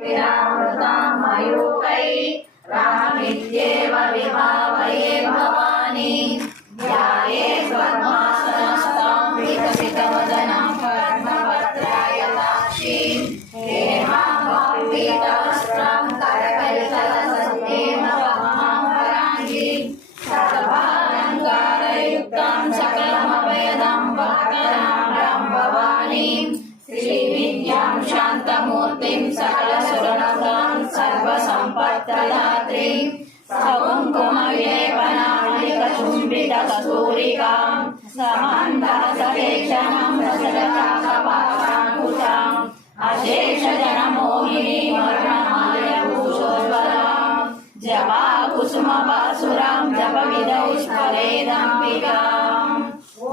विरामृतां मयूकै रामित्येव विभावये भवानी ध्याये पद्मासनस्थं विकसितवदनं पद्मपत्रायताक्षीं हेमाम्बीतवस्त्रं करकलितलसत्तेन पद्माम्बराङ्गीं सर्वालङ्कारयुक्तं सकलमभयदं भक्तनां भवानीं श्रीविद्यां शान्तमूर्तिं सकलसुरनतां सर्वसम्पत्प्रदात्रीं सकुङ्कुमविलेपनामलिकचुम्बितकस्तूरिकां समन्दहसकेक्षणं रसरकाकपाशाङ्कुशाम् अशेषजनमोहिनीं वर्णमालयभूषोज्ज्वलां जपाकुसुमपासुरां जपविदौ स्मरेदम्बिकाम् ॐ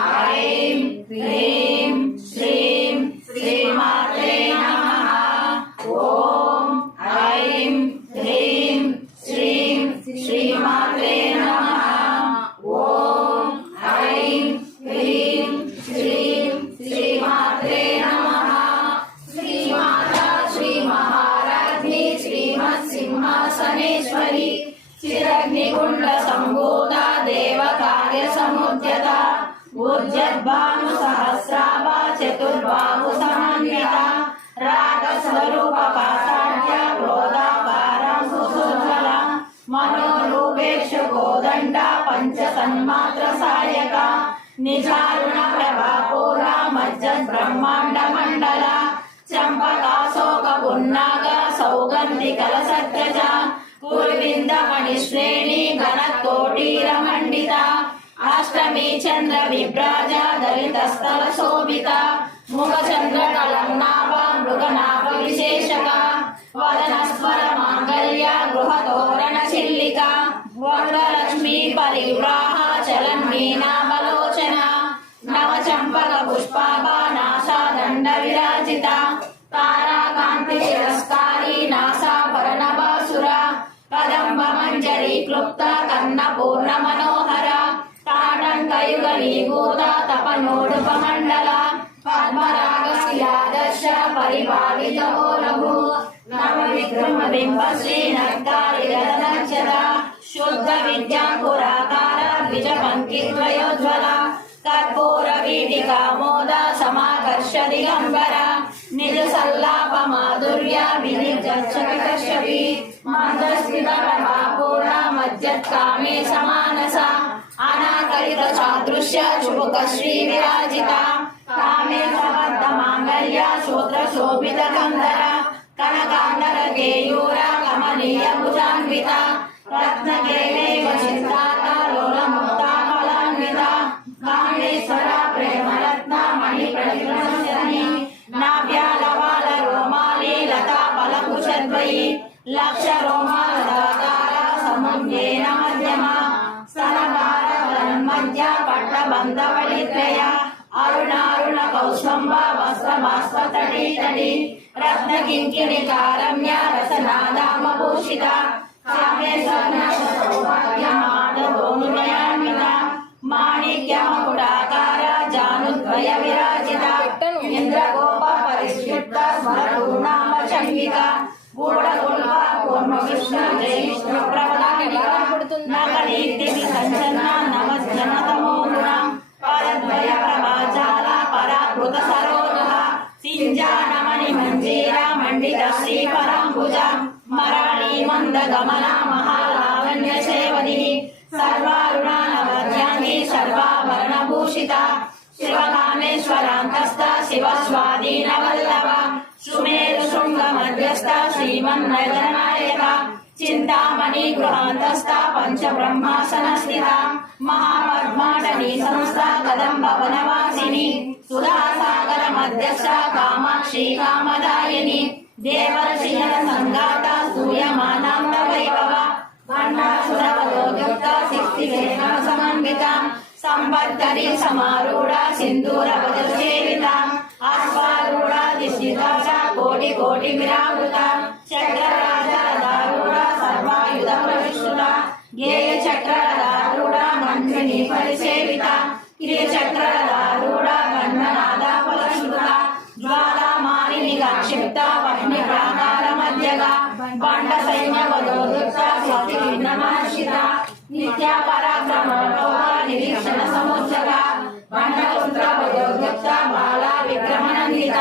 ऐं ह्रीं श्रीं श्रीमात्रे नमः। ॐ ऐं ह्रीं श्रीं श्रीमात्रे नमः। ॐ ऐं ह्रीं श्रीं श्रीमात्रे नमः। श्रीमाता श्रीमहाराज्ञी श्रीमत्सिंहासनेश्वरी चिरग्निकुण्डसम्भूता देवकार्यसमुद्यता उज्जद्भानुसहस्राभा चतुर्बाहुसमन्विता रागस्वरूपपाषाढ्या क्रोधापारा सुसुज्वला मनोरूपेक्षु कोदण्डा पञ्चसन्मात्रसायका निजारुणप्रभापूरा मज्जद्ब्रह्माण्डमण्डला चम्पकाशोकपुन्नागा सौगन्धिकलसत्कजा कुर्विन्दमणिश्रेणी घनकोटीरमण्डिता अष्टमी चंद्र विभ्राजा दलितस्थल शोभिता मुखचंद्रकलन्नाभा मृगनाभ विशेषका वदनस्वर मांगल्या गृहतोरण चिल्लिका वरदलक्ष्मी परिव्राहा चलन्मीनामलोचना नवचंपक पुष्पाभा नासा दंड विराजिता ताराकांति तिरस्कारी नासाभरणभासुरा कदंब मंजरी क्लुप्ता कर्णपूर्ण मनोहरा ताटंकयुगलीभूता तपनोडुपमण्डला पद्मरागशिलादर्श परिभावितोरभू नवविक्रमबिम्बश्री नक्तारिरदनक्षता शुद्ध विद्याङ्कुराकार द्विजपङ्क्तिद्वयोज्ज्वला कर्पूरवीटिकामोदा समाकर्ष दिगम्बरा निजसल्लापमाधुर्या विनिर्जच्छकर्षति मन्दस्मितप्रभापूर्णा मज्जत्कामे समानसा अनाकरित चादृश्य चुबुकश्री विराजिता कामे सबद्धमाङ्गल्या शूद्रशोभितकन्धरा कनकाण्डर केयूरा कमनीय भुजान्विता रत्नकेलैव चिन्ताता लोलमुक्ता फलान्विता काण्डेश्वरा प्रेमरत्ना मणिप्रतिगृह्णशनी नाभ्यालवाल रोमाली लता फलकुशद्वयी लक्षरोमालदाकारा समुद्रेण मध्यमा स्तनभारवन्मध्य पट्टबन्धवलित्रया अरुणारुण कौस्तुम्बा वस्त्रभास्वतटीतटी रत्नकिङ्किणिकारम्या रसनादामभूषिता कामे स्वर्णशतौभाग्यमानगोमुदयान्विता माणिक्यमकुटाकारा जानुद्वय विराजिता इन्द्रगोप परिष्कृता स्मरपूर्णामचङ्गिका गूढकुल्पा कूर्मकृष्णजयिष्णुप्रभदानिका नकलीर्तिविसञ्चन्ना नवज्जनतमो गुणा परद्वय प्रभाजाला पराकृतसरोजः सिञ्जानमणिमञ्जीरा मण्डितश्रीपराम्बुजा मराळी मन्दगमना महालावण्यसेवनी सर्वारुणा नवद्याङ्गी सर्वाभरणभूषिता शिवकामेश्वरान्तस्था शिवस्वाधीनवल्लभा सुमेरुशृङ्गमध्यस्था श्रीमन्नयनायका चिन्तामणि गृहान्तस्था पञ्चब्रह्मासनस्थिता महापद्माटनी संस्था कदम्बवनवासिनी सुधासागर मध्यस्था कामाक्षी कामदायिनी देवर्षियन सङ्गाता स्तूयमानां वैभवा भण्डासुरवलोक्युक्ता सिक्तिवेणसमन्विता संपत्तरी समारूढ़ा सिंदूरवदसेविता अश्वारूढ़ा दिशिता कोटि कोटि विरावृता चक्रराजरूढ़ा सर्वायुध प्रविष्टुता गेय चक्ररारूढ़ा मंत्रिणी परिसेविता क्रिय चक्ररारूढ़ा गन्धनादा फलश्रुता ज्वाला मालिनी क्षिप्ता అగ్ని ప్రాకార మధ్యగా బండ సైన్య వదోదుర్గ స్వస్తి విన్నమహర్షిత నిత్య పరాక్రమ నిరీక్షణ సముచ్చగా బండపుత్ర వదోదుర్గ బాల విగ్రహనందిత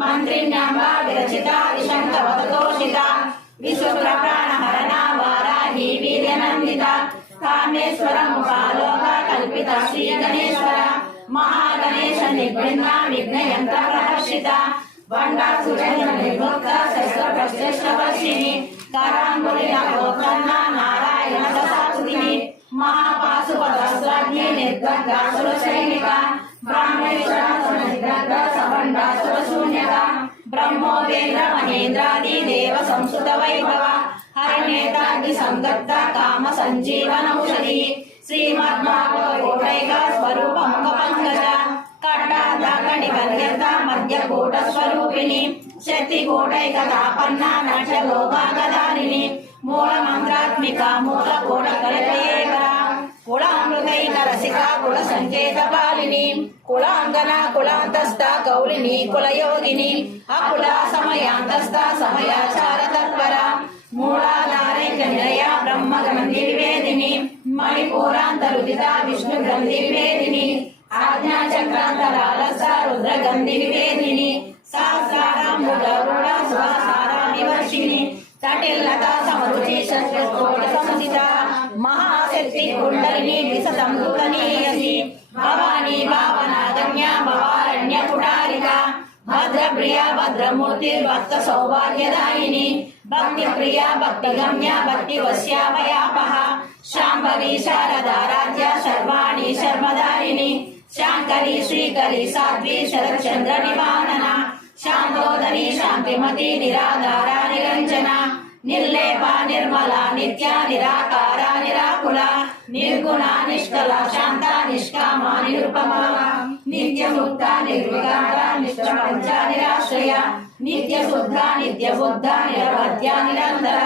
మంత్రిణ్యాంబ విరచిత విశంకవతోషిత విశ్వపుర ప్రాణహరణ వారాహి వీర్యనందిత కామేశ్వర ముఖాలోక కల్పిత శ్రీ గణేశ్వర మహాగణేశ నిర్భిన్న విఘ్నయంత్ర ప్రహర్షిత బండాసుర నిర్ముక్త శస్త్ర ప్రశ్రేష్టవర్షిణి కరాంగులిన గోకర్ణ నారాయణ దశాసుదిని మహాపాశుపదస్త్రాగ్ని నిర్గర్గాసుర సైనిక బ్రాహ్మేశ్వర నిగ్రహ సబండాసుర శూన్యక బ్రహ్మోపేంద్ర మహేంద్రాది దేవ సంస్కృత వైభవ హరినేతాగ్ని సంగత్త కామ సంజీవనౌషధి శ్రీమద్భాగవతైక స్వరూప ముఖ పంకజ కట్టాకటి కల్యత మధ్య కూట స్వరూపిణి శక్తి కూటైక తాపన్న నట లోకాగదారిణి మూల మంత్రాత్మిక మూల కూట కల్పయేకర కుల అమృతైక రసిక కుల సంకేత పాలిని కులాంగన కులాంతస్థ కౌలిని కులయోగిని అకుల సమయాంతస్థ సమయాచార తత్పర మూలాధారైక నిలయ బ్రహ్మ గ్రంథి వివేదిని మణిపూరాంతరుదిత విష్ణు గ్రంథి వివేదిని ఆజ్ఞా చక్రాంతరాలస రుద్ర గంధి వివేదిని సహస్రారాంబుగరుడ సుహాసార నివర్షిణి తటిల్లత సమరుచి శస్త్రస్ఫోట సంస్థిత మహాశక్తి కుండలిని విశతందూతనీయసి భవానీ భావనాగమ్య భవారణ్య కుటారిక భద్రప్రియ భద్రమూర్తి భక్త సౌభాగ్యదాయిని భక్తి ప్రియ భక్తి గమ్య భక్తి వశ్యామయాపహ శాంభవి శారదారాధ్య శర్వాణి శర్మదారిణి శాంకరి శ్రీకరి సాధ్వి శరచంద్ర నివానన శాంతోదరి శాంతిమతి నిరాధార నిరంజన నిర్లేప నిర్మల నిత్య నిరాకార నిరాకుల నిర్గుణ నిష్కల శాంత నిష్కామ నిరుపమ నిత్య ముక్త నిర్వికార నిష్ప్రపంచ నిరాశ్రయ నిత్య శుద్ధ నిత్య బుద్ధ నిరవధ్య నిరంతర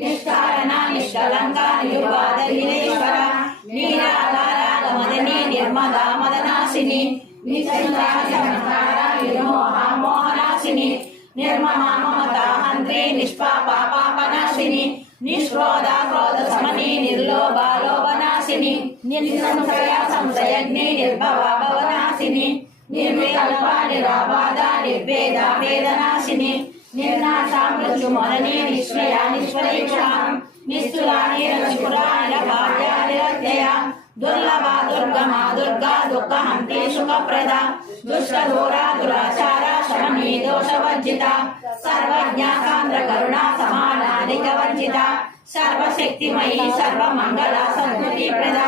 నిష్కారణ నిష్కలంక నిర్వాద నిరేశ్వర నిరాధార గమదిని నిర్మదా మదనాశిని నిర్మోహనాశిని నిర్మమ మమతాహంత్రి నిష్పాపాపాపనాశిని నిష్క్రోధ క్రోధ సమని నిర్లోభాలోభనాశిని నిర్సంశయ సంశయగ్ని నిర్భవ భవనాశిని నిర్వికల్ప నిరాబాధ నిర్వేద వేదనాశిని నిర్నాశ మృత్యుమరణి నిశ్రయ నిశ్వరేక్షాం నిస్తులా నిరస్ఫురా నిరభార్య నిరత్యయ దుర్లభ దుర్గమా దుర్గా దుఃఖహంతే సుఖప్రద దుష్టఘోర దురాచార శమనీ దోషవర్జిత సర్వజ్ఞ సాంద్ర కరుణ సమానాధిక వర్జిత సర్వశక్తిమయీ సర్వమంగళ సంస్కృతి ప్రద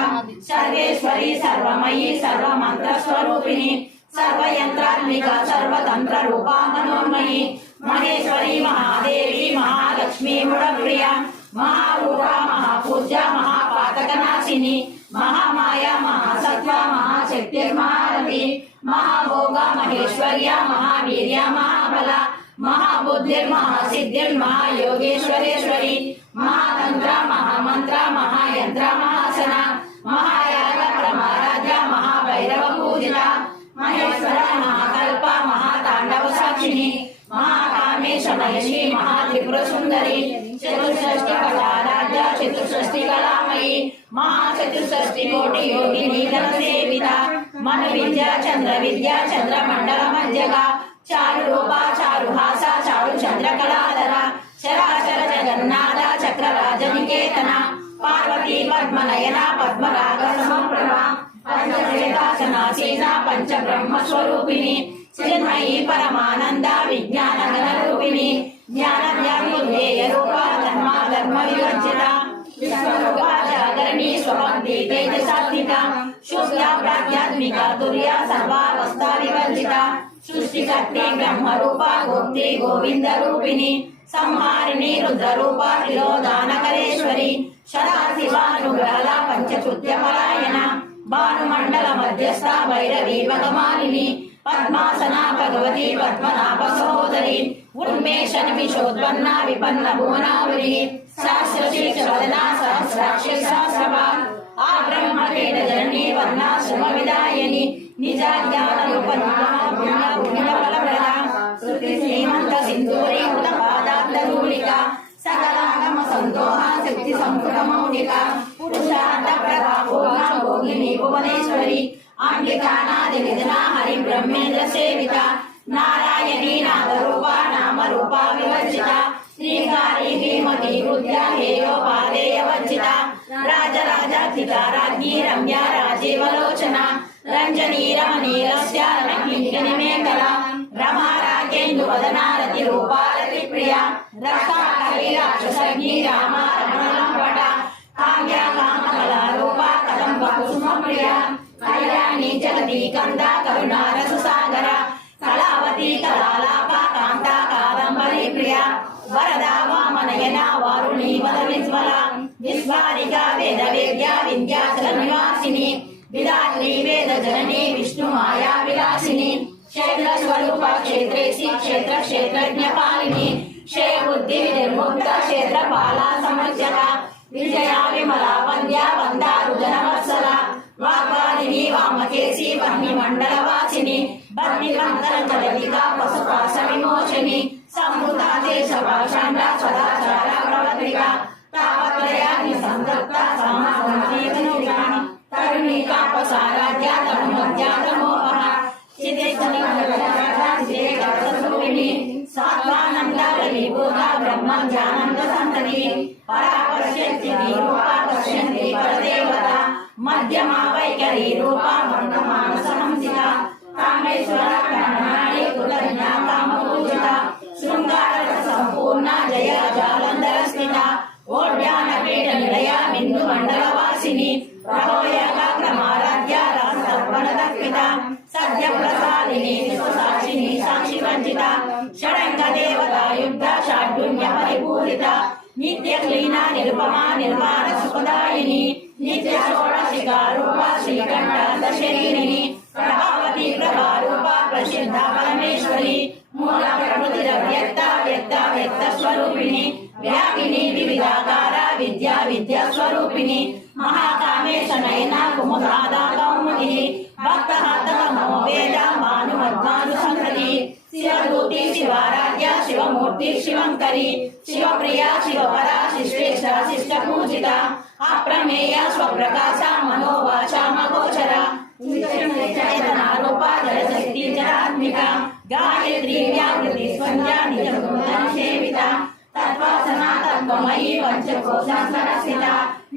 సర్వేశ్వరి సర్వమయీ సర్వమంత్ర స్వరూపిణి సర్వయంత్రాత్మిక సర్వతంత్ర రూపా మనోన్మయీ మహేశ్వరి మహాదేవి మహాలక్ష్మీ ముడప్రియ మహారూప మహాపూజ్య మహాపాతకనాశిని మహామాయ మహాసత్వ మహాశక్తిర్మహారథి మహాభోగ మహేశ్వర్య మహావీర్య మహాబల మహాబుద్ధిర్మహాసిద్ధిర్మహాయోగేశ్వరేశ్వరి మహాతంత్ర మహామంత్ర మహాయంత్ర మహాసన మహాయాగ పరమారాధ్య మహాభైరవ పూజిత మహేశ్వర మహాకల్ప మహాతాండవ సాక్షిని మహాకామేశ మహిషి మహాత్రిపుర సుందరి చతుషష్ఠి కళారాధ్య చతుషష్ఠి కళామయీ మహాచతుషష్ఠి కోటి యోగిని సేవిత మన విద్య చంద్ర విద్య చంద్రమండల మధ్యగా చారు రూప చారుహాస చారు చంద్ర కళాధర చరాచర జగన్నాథ చక్రరాజ నికేతన పార్వతీ పద్మనయన పద్మరాగ సమప్రభ పంచవేదాసనాసీన పంచ బ్రహ్మ స్వరూపిణి చిన్మయీ పరమానంద విజ్ఞాన గణ రూపిణి జ్ఞాన జ్ఞానోదయ రూప ధర్మ ధర్మ వివర్జిత విశ్వరూప జాగరణి స్వభక్తి తేజసాత్మిక శుద్ధ ప్రాధ్యాత్మిక తుర్య సర్వావస్థ వివర్జిత సృష్టికర్తి బ్రహ్మ రూప గోప్తి గోవింద రూపిణి సంహారిణి రుద్ర రూప త్రిలోదానకరేశ్వరి సదాశివానుగ్రహల పంచకృత్య పరాయణ భానుమండల మధ్యస్థ భైరవీ భగమాలిని పద్మాసన భగవతి పద్మనాభ సహోదరి ఉన్మేష నిమిషోత్పన్న విపన్న భువనావరి సహస్రశీర్షవదన సహస్రాక్షి సహస్రభా ఆ బ్రహ్మకేట జనని వర్ణాశ్రమ విదాయని నిజ జ్ఞాన రూప పుణ్య పుణ్య ఫలప్రద శృతి శ్రీమంత సింధూరీకృత పాదాబ్ధూలిక సకలాగమ సంతోహ శక్తి సంస్కృత మౌలిక పురుషార్థ ప్రభా పూర్ణ భోగిని భువనేశ్వరి అంబికానాది నిధన హరి బ్రహ్మేంద్ర సేవిత నారాయణీ నాగరూప నామరూప వివర్జిత శ్రీకారి శ్రీమతి బుద్ధ్యా హేయోపాదేయ వర్జిత రాజరాజాధిత రాజ్ఞీ రమ్య రాజీవలోచన రంజనీ రమణీరస్య రమణీకల రమా రాజేందు వదనారతి రూపారతి ప్రియ రక్షాకరి రాక్షసగ్ని రామ రమణలంపట కావ్య కామకళ రూప కదంబ కుసుమ ప్రియ కళ్యాణి జగతి కంద కరుణా రస సాగర కళావతి కళాలాప కాంత కాదంబరి ప్రియ వరద వామనయన వారుణి వద విజ్వల విశ్వారిక వేద వేద్య విద్యాచల నివాసిని విధాత్రి వేద జనని విష్ణు మాయా విలాసిని క్షేత్ర స్వరూప క్షేత్రేసి క్షేత్ర క్షేత్రజ్ఞ పాలిని క్షయ బుద్ధి నిర్ముక్త క్షేత్ర పాలా సమజ్జల విజయ విమల వంద్య వందారు జనవత్సల వాగ్వాదిని వామకేసి వహ్ని మండల వాసిని బహ్ని వంకర జలధిక పశుపాశ విమోచని సంహృత దేశ భాషాండ సదాచార ప్రవర్తిక తావత్రయాగ్ని సంతప్త సమాజీవనిక తరుణి కాపసారాధ్య తనుమధ్య తమోపహ చిదేశని సాత్వానంద విభూత బ్రహ్మ జ్ఞానంద సంతతి పరాపశ్యంతి రూపా పశ్యంతి పరదేవత మధ్యమా వైఖరి రూపా మానస హంసిత కామేశ్వర ప్రాణాళి కృతజ్ఞ కామపూజిత శృంగార సంపూర్ణ జయ జాలంధర స్థిత ఓడ్యాన పీఠ నిలయ బిందు మండల వాసిని ప్రహోయకాగ్రమారాధ్య రాస్తర్పణ తర్పిత సత్య ప్రసాదిని సాక్షిని సాక్షి వంచిత షడంగ దేవత యుద్ధ షాఢ్యున్య పరిపూరిత నిత్య క్లీన నిరుపమా నిర్మాణ సుఖదాయిని నిత్య షోడశిక రూప శ్రీకంఠ దశరీరిణి ప్రభావతి ప్రభారూప ప్రసిద్ధ పరమేశ్వరి మూల ప్రకృతి వ్యక్త వ్యక్త వ్యక్త స్వరూపిణి వ్యాపిని వివిధాకార విద్యా విద్యా స్వరూపిణి మహాకామేశ నయన కుముదాదా కౌముది భక్త నమో వేద భానుమద్వాను సంతతి శివదూతి శివారాధ్య శివమూర్తి శివంకరి శివప్రియ శివపర శిశ్రేష్ఠ శిష్ట పూజిత అప్రమేయ స్వప్రకాశ మనోవాచ మగోచర చేతనారూప జలశక్తి జరాత్మిక గాయత్రి వ్యావృతి స్వంద్య నిజమృతం సేవిత తత్వాసన తత్వమయీ పంచకోశాసనస్థిత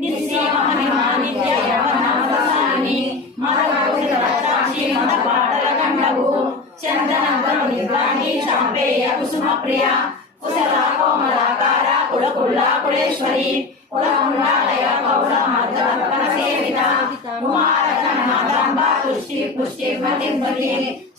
నిశ్చయ మహిమా నిత్య యవనామసాని మదసాక్షి మద పాటల కండవు చందనందను నిర్వాణి చాంపేయ కుసుమ ప్రియ కుశల కోమలాకార కులకుల్లా కులేశ్వరి కులకుండాలయ కౌల మార్గదర్పణ సేవిత కుమారకన మాతాంబ పుష్టి పుష్టి మతిమతి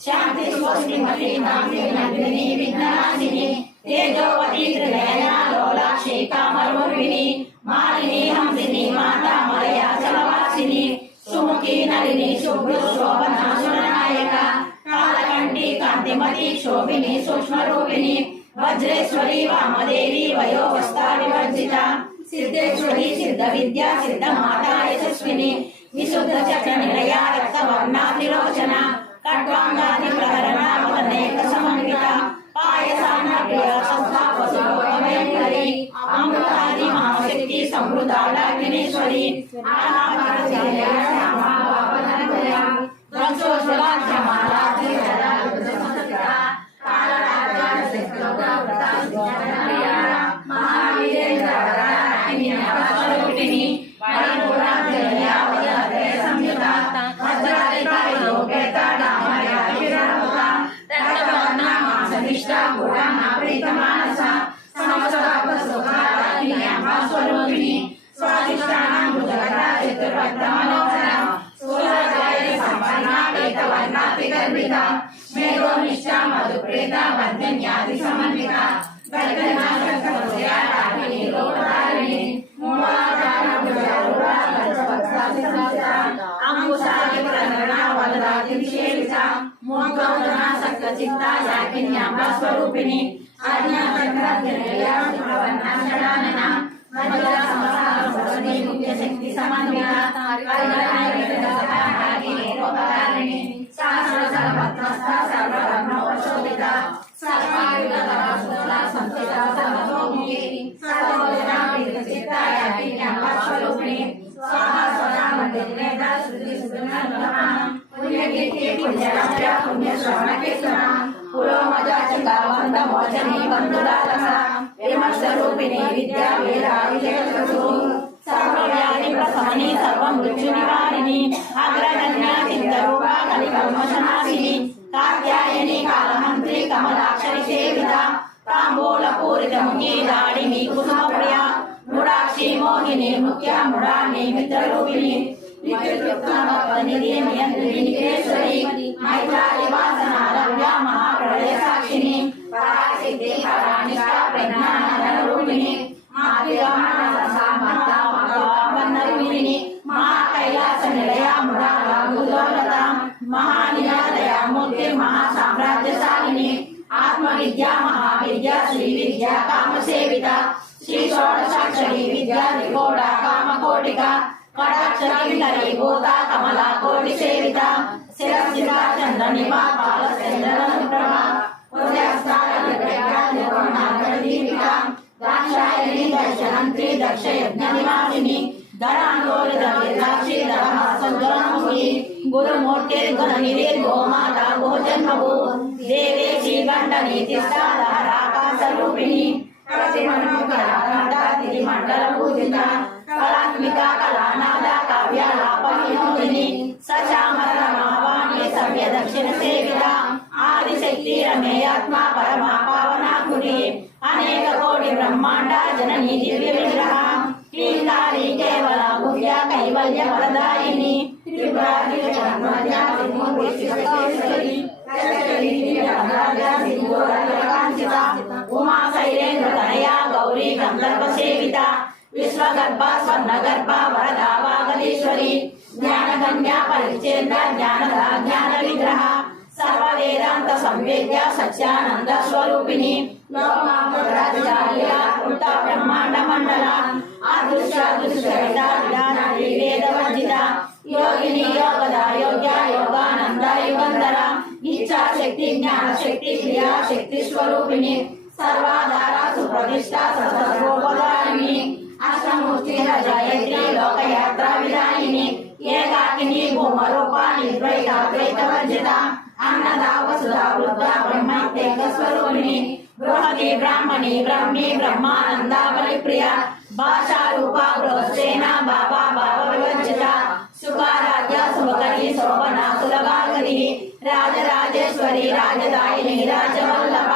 శాంతి స్వస్తిమతి నాంది నందిని విఘ్ననాశిని తేజోవతి త్రినయన లోలాక్షి కామరూపిణి మాలిని హంసిని మాతా మలయా చలవాసిని సుముఖి నలిని శుభ్రు శోభన సురనాయక కాలకంఠి కాంతిమతి శోభిని సూక్ష్మరూపిణి వజ్రేశ్వరి వామదేవి వయోవస్థా వివర్జిత సిద్ధేశ్వరి సిద్ధ విద్యా సిద్ధ మాతా యశస్విని విశుద్ధ చక్ర నిలయ రక్త వర్ణాతిలోచన ఖడ్వాంగాది ప్రహరణ మదనేక సమన్విత పాయసాన ప్రియ సంస్థా పశుభోగమేశ్వరి అమృతాది మహాశక్తి సమృద్ధాగ్నేశ్వరి మేఘోనిష్ట మధుప్రేత వర్ధన్యాది సమన్విత స్వరూపిణి శక్తి సమన్విత సహస్ర పుణ్యకీర్తి పుణ్యరమ్య పుణ్యశ్రవణ కీర్తన పురోమజాచకావంత మోచని బంధురాలస విమర్శరూపిణి విద్యా వేద విజయసు సర్వవ్యాధి ప్రసమని సర్వమృత్యు నివారిణి అగ్రగణ్య చిత్తరూప కలికల్మషనాశిని కాత్యాయని కాలమంత్రి కమలాక్షరి సేవిత తాంబూల పూరిత ముఖి దాడిని కుసుమ ప్రియ ముడాక్షి మోహిని ముఖ్య ముడాని మిత్రరూపిణి నియంత్రిణీశ్వరి మైత్రాలి వాసనారవ్య మహాప్రళయ సాక్షిని పరాశక్తి పరానిష్ట ప్రజ్ఞానరూపిణి మాతృమహారూపిణి మహాకైలాస నిలయ మురాలత మహానిలయ మూర్తి మహాసామ్రాజ్యశాలిని ఆత్మ విద్యా మహావిద్య శ్రీ విద్య కామసేవిత శ్రీ షోడశాక్షరి విద్య త్రికోట కామకోటిక కటాక్షరీ భూత కమల కోటి సేవిత శిరస్థిత చంద్ర నిపాల దాక్షాయణి దర్శనంత్రి దక్ష యజ్ఞ నివాసిని ధరాంగోళి గురుమూర్తి గుణనిధి గోమాత గోజన్మభూ దేవే శ్రీగండని తిష్టాధారాకాశరూపిణి మండల పూజిత కళాత్మిక కళానాద కావ్యాలాపవినోదిని సచామరమావాణి సవ్య దక్షిణ సేవిత ఆదిశక్తి రమేయాత్మ పరమా పావనాకురి అనేక కోటి బ్రహ్మాండ జనని దివ్య విగ్రహ క్లీంకారి కేవల గుహ్య కైవల్య వరదాయిని ఉమా శైలేంద్ర తనయా గౌరీ గంధర్వ సేవిత విశ్వగర్భ స్వర్ణగర్భ వరదా వాగదీశ్వరి జ్ఞానగమ్య పరిచ్ఛేద జ్ఞానద జ్ఞాన విగ్రహ సర్వ వేదాంత సంవేద్య సత్యానంద స్వరూపిణి బ్రహ్మాండ మండల అదృశ్య వేదవర్జిత యోగిని యోగద యోగ్య యోగానంద యుగంధర ఇచ్ఛాశక్తి జ్ఞానశక్తి క్రియాశక్తి స్వరూపిణి సర్వాధార సుప్రతిష్ట సర్వోపదారిణి అష్టమూర్తి జయత్రి లోకయాత్ర విధాయిని ఏకాకిని భూమరూప నిర్ద్వైత వర్జిత అన్నదా వసుధ వృద్ధ బ్రహ్మైత్యేక స్వరూపిణి బృహతి బ్రాహ్మణి బ్రహ్మి బ్రహ్మానంద బలిప్రియ భాషారూప బృహస్సేన బాబా భావ వివర్జిత సుఖారాధ్య శుభకరి శోభన సులభాగరి రాజరాజేశ్వరి రాజదాయిని రాజవల్లభ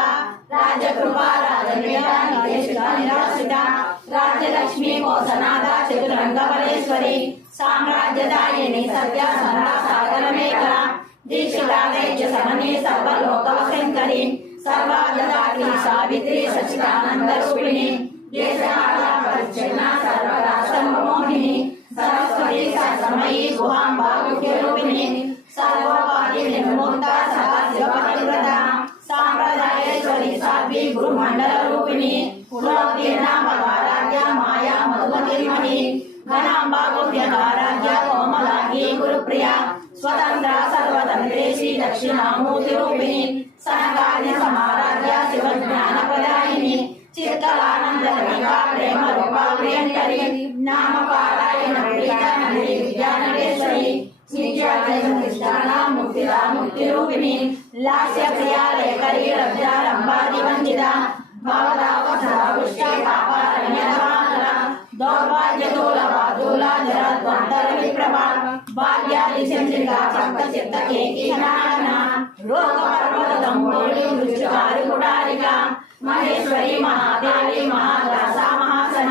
రాజకృప రాజనిరాశ్రిత రాజ్యలక్ష్మి కోసనాథ చతురంగబలేశ్వరి సామ్రాజ్యదాయిని సత్య సాగర మేఖల దీక్షితాదైత్య సమని సర్వలోకవశంకరి సర్వాగదాత్రి సావిత్రి సచిదానంద రూపిణి దేశకాల పరిచ్ఛిన్న సర్వరాష్ట్ర మోహిని సరస్వతి సమయీ గుహాంబా రూపిణి సర్వపాటి నిర్ముక్త సదాశివపతివ్రత సాంప్రదాయేశ్వరి సాధ్వి గురుమండల రూపిణి పునోత్తీర్ణారాధ్య మాయా మధుమతిర్మణి ఘనాంబా గుహ్యకారాధ్య కోమలాంగి గురుప్రియ స్వతంత్ర సర్వతంత్రేషి దక్షిణామూర్తి రూపిణి సనకాది సమారాధ్య శివజ్ఞాన ప్రదాయిని చిత్కలానందరిగా ప్రేమ రూపా ప్రియంకరి నామ పారాయణ విద్యానగేశ్వరి ముక్తిదా ముక్తి రూపిణి లాస్య ప్రియా లేఖరి లబ్ధారంభాది వంచిత భవదావృష్ట పాపారణ్యవానర దౌర్భాగ్యదూల వాదూల జరద్వంతర విప్రభ భాగ్యాది చంద్రిక భక్త చిత్త కేకినాడన రోగ పర్వత దంబోళి మృత్యుకారి కుటారిక మహేశ్వరి మహాదేవి మహాగ్రాస మహాసన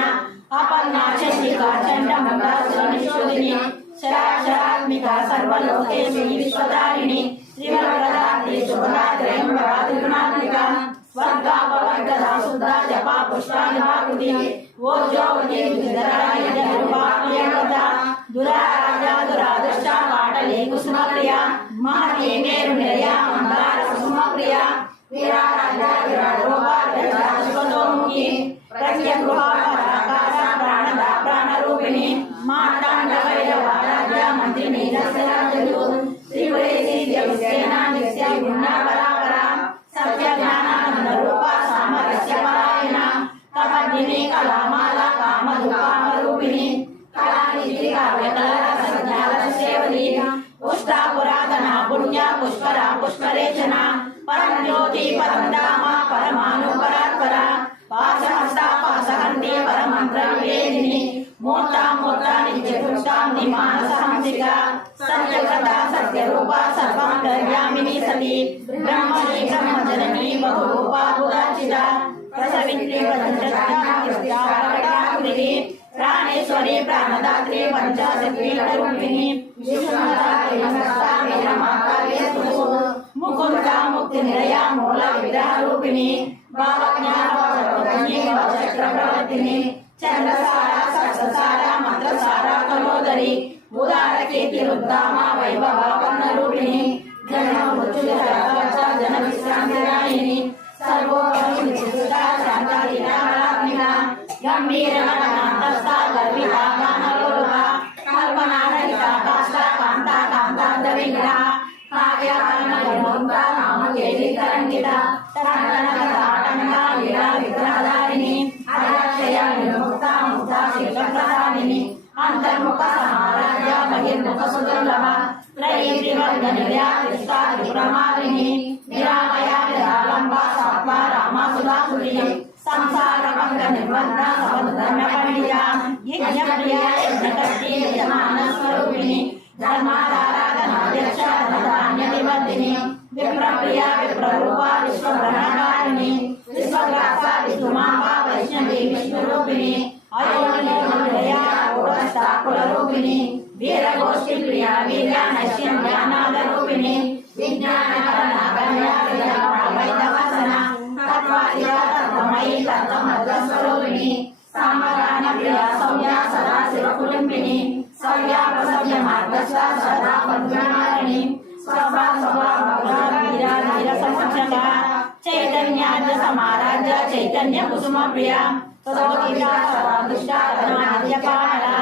అపర్ణ చంద్రిక చండముఖోదిని శరాశరాత్మిక సర్వలోకేశి విశ్వదారిణి త్రివరదాత్రి శుభదాత్రయంబర త్రిగుణాత్మిక స్వర్గాపవర్గద శుద్ధ జప పుష్పానుభాకృతి ఓజోవతి దురారాజ దురాదృష్ట పాటలే కుసుమప్రియ మహతి మేరు నిలయ మందార కుసుమప్రియ వీరారాజ విరాటోపాధోముఖి ప్రత్యగృహ పరాకాశ ప్రాణద ప్రాణరూపిణి మార్తాండవైరవారాధ్య మంత్రిని దశరాజు త్రిపురేసి దేవసేన నిత్య గుణ పరాపర సత్య జ్ఞానానంద రూప సామరస్య పరాయణ కపద్దిని కళామాల కామధు కామరూపిణి కళానిధి కావ్య కళ సేవలి पुण्य पुष्करा पुष्करेशना परम ज्योति परम धाम परमाणु परात्परा पाशहस्ता पाशहन्ती परमंत्र निवेदिनी मूर्ता मूर्ता नित्यपुष्टा निमानसहंसिका सत्यव्रता सत्यरूपा सर्वान्तर्यामिनी सती ब्रह्मणी ब्रह्मजननी बहुरूपा बुधाचिता प्रसवित्री प्रचण्डा प्राणेश्वरी प्राणदात्री पंचाशक्ति रूपिणी मुकुंदा मुक्ति निलया मूल विग्रह रूपिणी चक्रवर्तिनी चंद्रसारा सक्ससारा मंत्रसारा कलोदरी उदार कीर्ति रुद्दामा वैभव वर्ण रूपिणी जन जन विश्रांतिदायिनी सर्वोपनिषदा शांतादिनात्मिका गंभीरमनन्तस्था गर्भिता गानलोलुका कल्पनारहिता काष्ठा कान्ता कान्तार्धविग्रहा काव्यकानयोक्ता नामकेलितरङ्गिता तरङ्गनगताटङ्गा लीला विग्रहधारिणी अजक्षया विमुक्ता मुक्ता शिल्पप्रधानिनी अंतर्मुख समाराध्य बहिर्मुख सुदुर्लभा त्रयी त्रिवर्गनिलया त्रिष्ठा त्रिप्रमादिनी निरामया निरालम्बा सात्वा रामा सुधा सुरिणी संसार भंग निर्बंध सबधर्म पंडिता यज्ञप्रिया यज्ञकर्त्री यजमान स्वरूपिणी धर्माधाराधनाध्यक्ष धनान्यतिवर्धिनी विप्रप्रिया विप्ररूपा विश्वभरणकारिणी विश्वव्यासा विष्णुमांबा वैष्णवी विष्णुरूपिणी अयोनिया गोवस्था कुलरूपिणी वीरगोष्ठी प्रिया वीर्या नश्यं ज्ञानादरूपिणी विज्ञानकरणागम्या वैदवसना तत्त्वादिका तत्त्वमयी तत्त्वमद्वस्वरूपिणी सामगान प्रिया सौम्या सदा शिवकुटुम्बिनी सौर्या प्रसव्य मार्गस्वा सदा पद्मनारिणी स्वभा वीरा वीर संरक्षका चैतन्याद्य समाराध्य चैतन्य कुसुम प्रिया सदोदिता सदा दुष्टा धर्माद्यपाला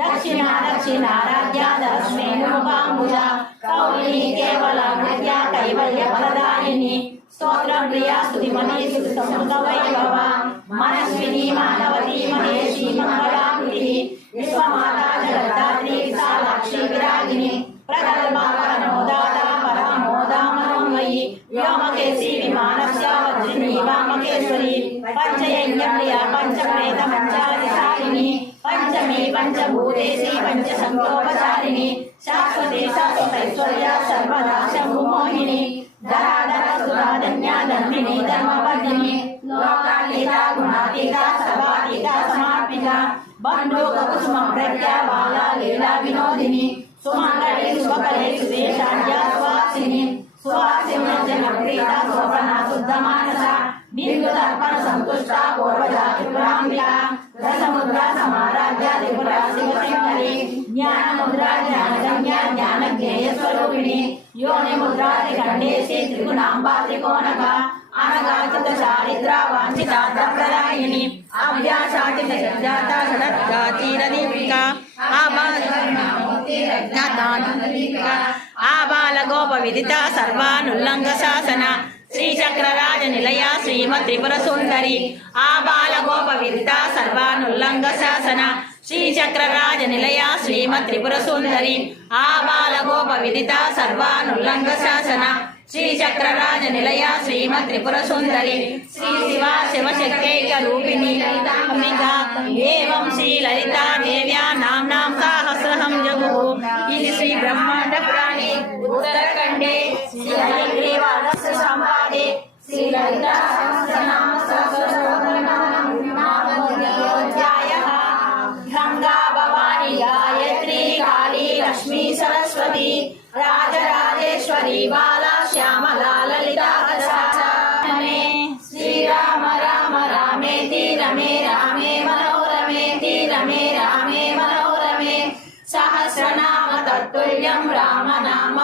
दक्षिणा दक्षिणाराध्या दर्शने मुखाम्बुजा कौलिनी केवला नृत्या कैवल्य फलदायिनी स्तोत्र प्रिया स्तुतिमती स्तुतिसमृत वैभवा मनस्विनी मानवती महेशी मंगलाकृति विश्वमाता जगद्धात्री विशालाक्षी विरागिनी प्रगल्भा परमोदाता परमोदा मनोमयी व्योमकेशी विमानस्य वज्रिणी वामकेश्वरी पंचयज्ञप्रिया पंचप्रेत पंचाधिशालिनी पंचमी पंचभूतेशी पंचसंकोपचारिणी शाश्वती शाश्वतैश्वर्या सर्वदा शम्भुमोहिनी धराधर सुराधन्या धर्मिणी धर्मवर्धिनी लोकातीता गुणातीता सर्वातीता समार्पिता बंधुक कुसुम प्रज्ञा बाला लीला विनोदिनी सुमंगली शुभकले सुदेशाढ्या सुवासिनी सुवासिनी जनप्रीता शोभना शुद्ध मानसा बिंदु दर्पण संतुष्टा पूर्वजा त्रिपुरांबिका रसमुद्रा समाराध्या त्रिपुरा शिवशंकरी ज्ञान मुद्रा ज्ञानगम्या ज्ञानज्ञेय स्वरूपिणी योनि मुद्रा त्रिखंडेशी त्रिगुणांबा त्रिकोणका अनगाचित चारित्रा वांछितार्थ प्रदायिनी अभ्यासाचित जाता षडगाचीरदीपिका आबाल गोप विदिता सर्वानुल्लंघ शासन श्रीचक्रराज निलया श्रीमत् त्रिपुर सुंदरी आबाल गोप विदिता सर्वानुल्लंघ शासन श्रीचक्रराज निलया श्रीमत् त्रिपुर सुंदरी आबाल गोप विदिता सर्वानुल्लंघ शासन श्रीचक्रराज निलया श्रीमत् त्रिपुर सुंदरी श्री शिवा शिवशक्त्यैक रूपिणी ललितांबिका एवं श्री ललिता देव्या नाम्नां सहस्रहं जगुः इति श्री ब्रह्मांड पुराणे उत्तरखंडे श्री हयग्रीवादस्य संवादे श्री ललिता सहस्रनाम सहस्रनामोऽध्यायः गंगा भवानी गायत्री काली लक्ष्मी सरस्वती राजराजेश्वरी बाला श्यामला ललिता श्रीराम राम रामेति रमे रामे मनोरमेति रमे रामे मनोरमे सहस्रनाम तत्तुल्यं राम नाम